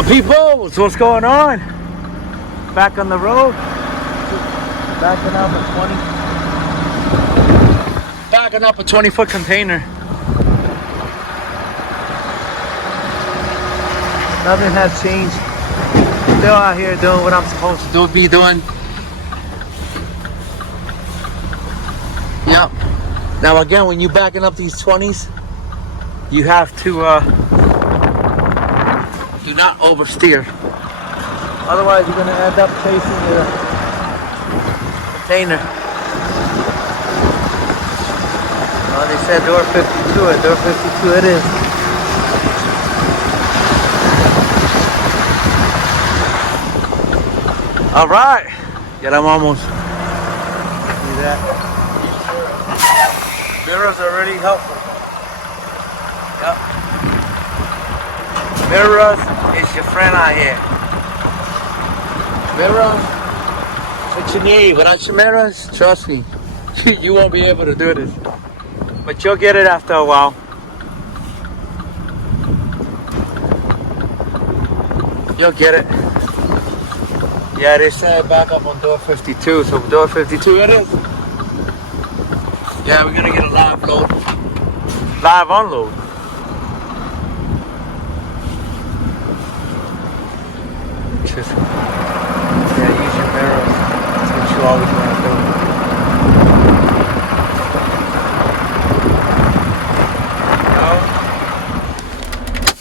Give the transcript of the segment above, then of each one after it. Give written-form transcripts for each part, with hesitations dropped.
My people, what's going on? Back on the road. Backing up a 20-foot container. Nothing has changed. Still out here doing what I'm supposed to be doing. Yep. Now again, when you're backing up these 20s, you have to do not oversteer. Otherwise, you're gonna end up chasing your container. Well, they said door 52. At door 52 it is. All right. Yeah, I'm almost. See that? Mirrors are really helpful. Yep. Mirrors is your friend out here. Mirrors, what you need. Without your mirrors, trust me, you won't be able to do this. But you'll get it after a while. You'll get it. Yeah, they said back up on door 52, so door 52 it is. Yeah, we're gonna get a live load. Live unload. Just, yeah, use your mirrors. That's what you always want to do.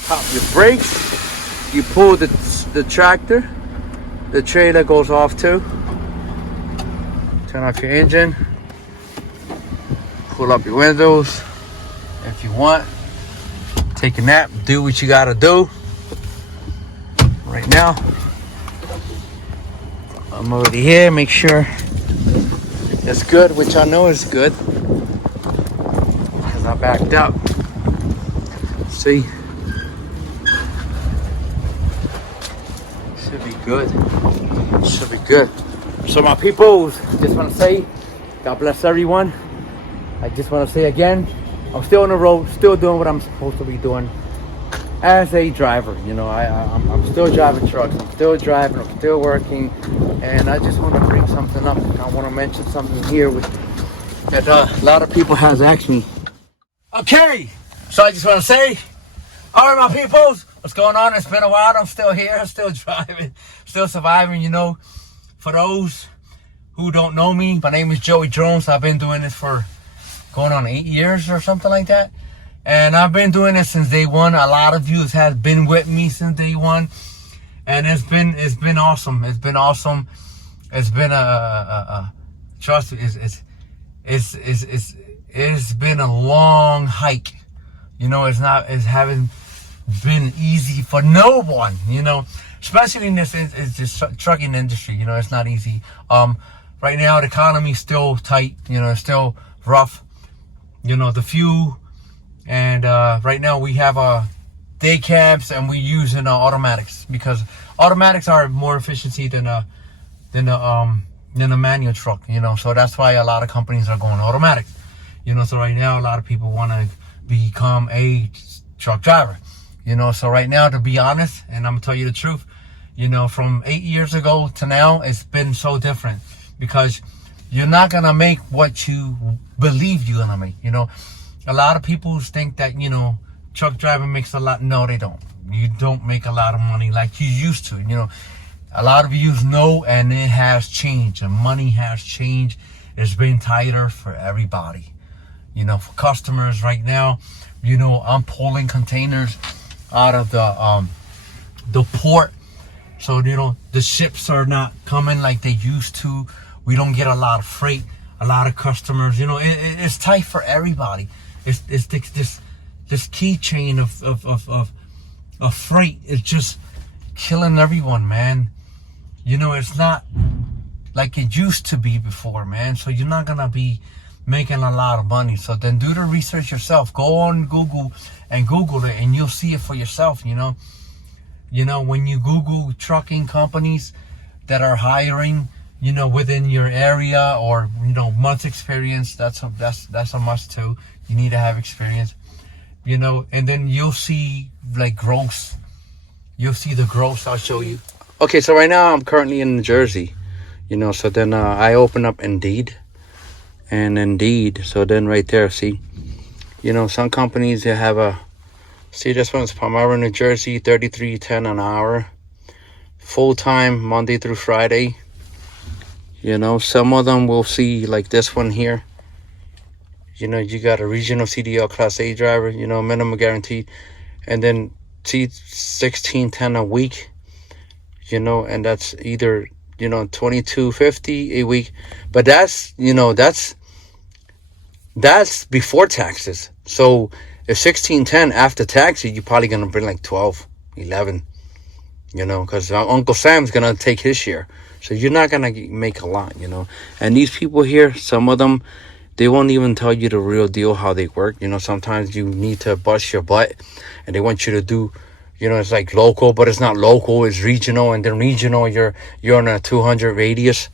Pop your brakes. You pull the tractor. The trailer goes off too. Turn off your engine. Pull up your windows if you want. Take a nap. Do what you gotta do. Right now, I'm already here. Make sure it's good, which I know is good because I backed up. See, should be good. Should be good. So my people, just want to say, God bless everyone. I just want to say again, I'm still on the road, still doing what I'm supposed to be doing as a driver. You know, I'm still driving trucks, I'm still driving, I'm still working, and I just want to bring something up. I want to mention something here that a lot of people has asked me. Okay, so I just want to say, all right, my peoples, what's going on? It's been a while. I'm still here, I'm still driving, still surviving. You know, for those who don't know me, my name is Joey Jones. I've been doing this for going on 8 years or something like that. And I've been doing this since day one. A lot of you have been with me since day one. And it's been awesome. It's been awesome. It's been trust me, it's been a long hike. You know, it haven't been easy for no one, you know, especially in this trucking industry. You know, it's not easy. Right now the economy's still tight, you know, it's still rough. You know, the fuel, and right now we have day cabs, and we using automatics because automatics are more efficiency than a manual truck. You know, so that's why a lot of companies are going automatic. You know, so right now a lot of people want to become a truck driver. You know, so right now, to be honest, and I'm gonna tell you the truth, you know, from 8 years ago to now, it's been so different because you're not gonna make what you believe you're gonna make. You know, a lot of people think that, you know, truck driving makes a lot. No, they don't. You don't make a lot of money like you used to. You know, a lot of you know, and it has changed, and money has changed. It's been tighter for everybody. You know, for customers right now, you know, I'm pulling containers out of the port, so you know the ships are not coming like they used to. We don't get a lot of freight, a lot of customers. You know, it's tight for everybody. It's this key chain of freight is just killing everyone, man. You know, it's not like it used to be before, man. So you're not gonna be making a lot of money. So then do the research yourself. Go on Google and Google it, and you'll see it for yourself. You know, when you Google trucking companies that are hiring, you know, within your area, or, you know, months experience, that's a must too. You need to have experience, you know, and then you'll see like gross you'll see the growth. I'll show you. Okay, so right now I'm currently in New Jersey, you know, so then I open up Indeed, and Indeed, so then right there, see, you know, some companies, they have a, see, this one's Palmyra, New Jersey, $33.10 an hour, full-time, Monday through Friday. You know, some of them will see, like this one here, you know, you got a regional CDL Class A driver, you know, minimum guaranteed, and then see, $16.10 a week, you know, and that's either, you know, $22.50 a week, but that's, you know, that's before taxes. So if $16.10 after taxes, you're probably gonna bring like 12, 11, you know, because Uncle Sam's gonna take his share, so you're not gonna make a lot, you know. And these people here, some of them, they won't even tell you the real deal, how they work. You know, sometimes you need to bust your butt, and they want you to do, you know, it's like local, but it's not local, it's regional, and then regional, you're on a 200 radius,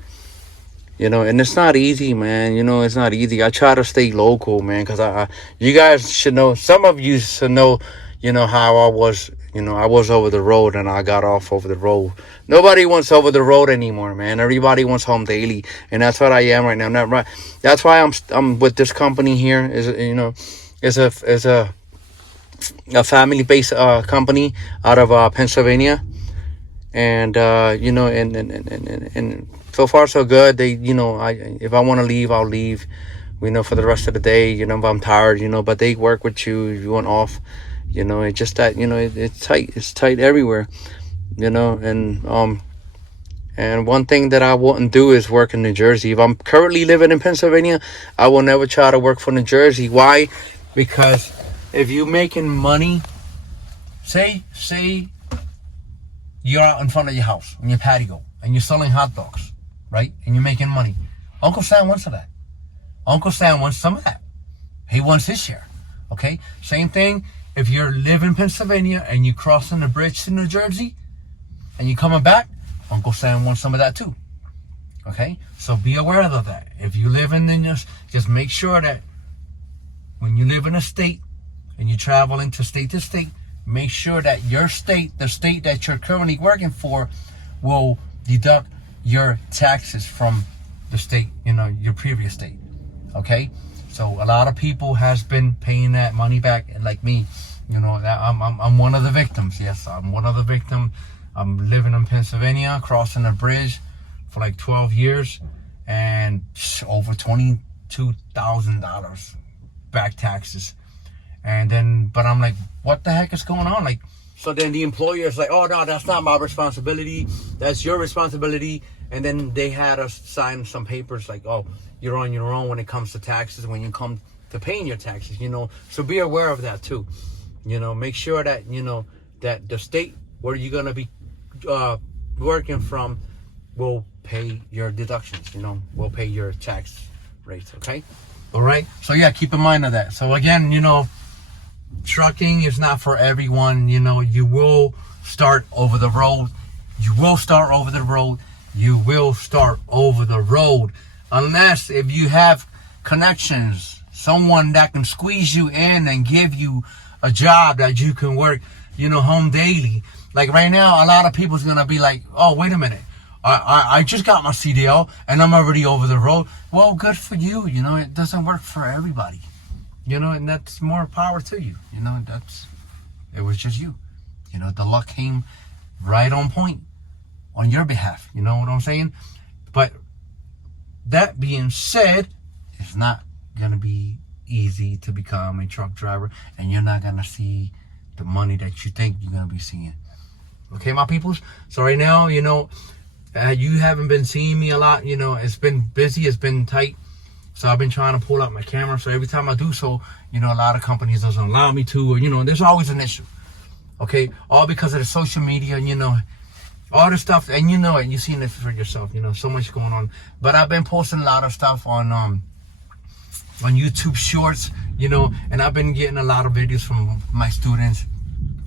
you know, and it's not easy, man. You know, it's not easy. I try to stay local, man, because you guys should know, some of you should know, you know, how I was, you know, I was over the road and I got off over the road. Nobody wants over the road anymore, man. Everybody wants home daily, and that's what I am right now. Not right. That's why I'm with this company here. Is, you know, is a family-based company out of Pennsylvania, and you know, and so far so good. They, you know, if I want to leave, I'll leave, you know, for the rest of the day, you know, if I'm tired, you know, but they work with you if you want off, you know. It's just that, you know, it's tight everywhere, you know. And one thing that I wouldn't do is work in New Jersey. If I'm currently living in Pennsylvania, I will never try to work for New Jersey. Why? Because if you're making money, say you're out in front of your house in your patio and you're selling hot dogs, right? And you're making money. Uncle Sam wants some of that. Uncle Sam wants some of that. He wants his share. Okay? Same thing if you live in Pennsylvania and you're crossing the bridge to New Jersey and you're coming back, Uncle Sam wants some of that too. Okay? So be aware of that. If you live in this, just make sure that when you live in a state and you're traveling to state, make sure that your state, the state that you're currently working for, will deduct your taxes from the state, you know, your previous state. Okay? So a lot of people has been paying that money back, and like me, you know, that I'm one of the victims. Yes, I'm one of the victims. I'm living in Pennsylvania, crossing a bridge for like 12 years, and over $22,000 back taxes. And then, but I'm like, what the heck is going on? Like, so then the employer is like, oh no, that's not my responsibility, that's your responsibility. And then they had us sign some papers like, oh, you're on your own when it comes to taxes, when you come to paying your taxes, you know. So be aware of that too. You know, make sure that, you know, that the state where you're gonna be working from will pay your deductions, you know, will pay your tax rates. Okay? All right? So yeah, keep in mind of that. So again, you know, trucking is not for everyone. You know, you will start over the road. Unless if you have connections, someone that can squeeze you in and give you a job that you can work, you know, home daily. Like right now, a lot of people's gonna be like, oh, wait a minute, I just got my CDL and I'm already over the road. Well, good for you. You know, it doesn't work for everybody. You know, and that's more power to you. You know, it was just you. You know, the luck came right on point on your behalf. You know what I'm saying? But that being said, it's not going to be easy to become a truck driver, and you're not going to see the money that you think you're going to be seeing. Okay, my peoples? So right now, you know, you haven't been seeing me a lot. You know, it's been busy, it's been tight. So I've been trying to pull out my camera. So every time I do so, you know, a lot of companies doesn't allow me to, or, you know, there's always an issue. Okay, all because of the social media, you know, all the stuff, and you know it, you've seen it for yourself, you know, so much going on. But I've been posting a lot of stuff on YouTube Shorts, you know, and I've been getting a lot of videos from my students,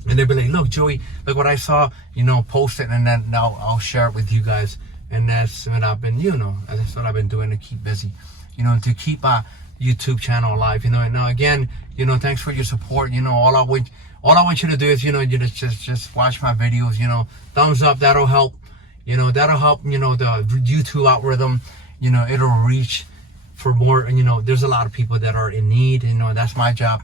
and they'll be like, look, Joey, look what I saw, you know, post it, and then now I'll share it with you guys. And that's what I've been, you know, that's what I've been doing to keep busy, you know, to keep our YouTube channel alive, you know. And now again, you know, thanks for your support. You know, all all I want you to do is, you know, you just watch my videos, you know, thumbs up, that'll help, you know, the YouTube algorithm, you know, it'll reach for more, you know, there's a lot of people that are in need, you know, that's my job,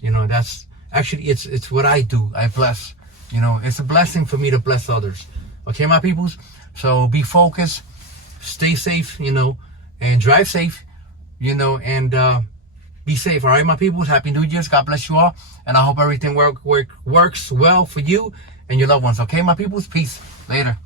you know, that's actually, it's what I do, I bless, you know, it's a blessing for me to bless others, okay, my peoples, so be focused, stay safe, you know, and drive safe, you know, and be safe, all right, my peoples. Happy New Year's. God bless you all, and I hope everything works well for you and your loved ones, okay, my peoples. Peace. Later.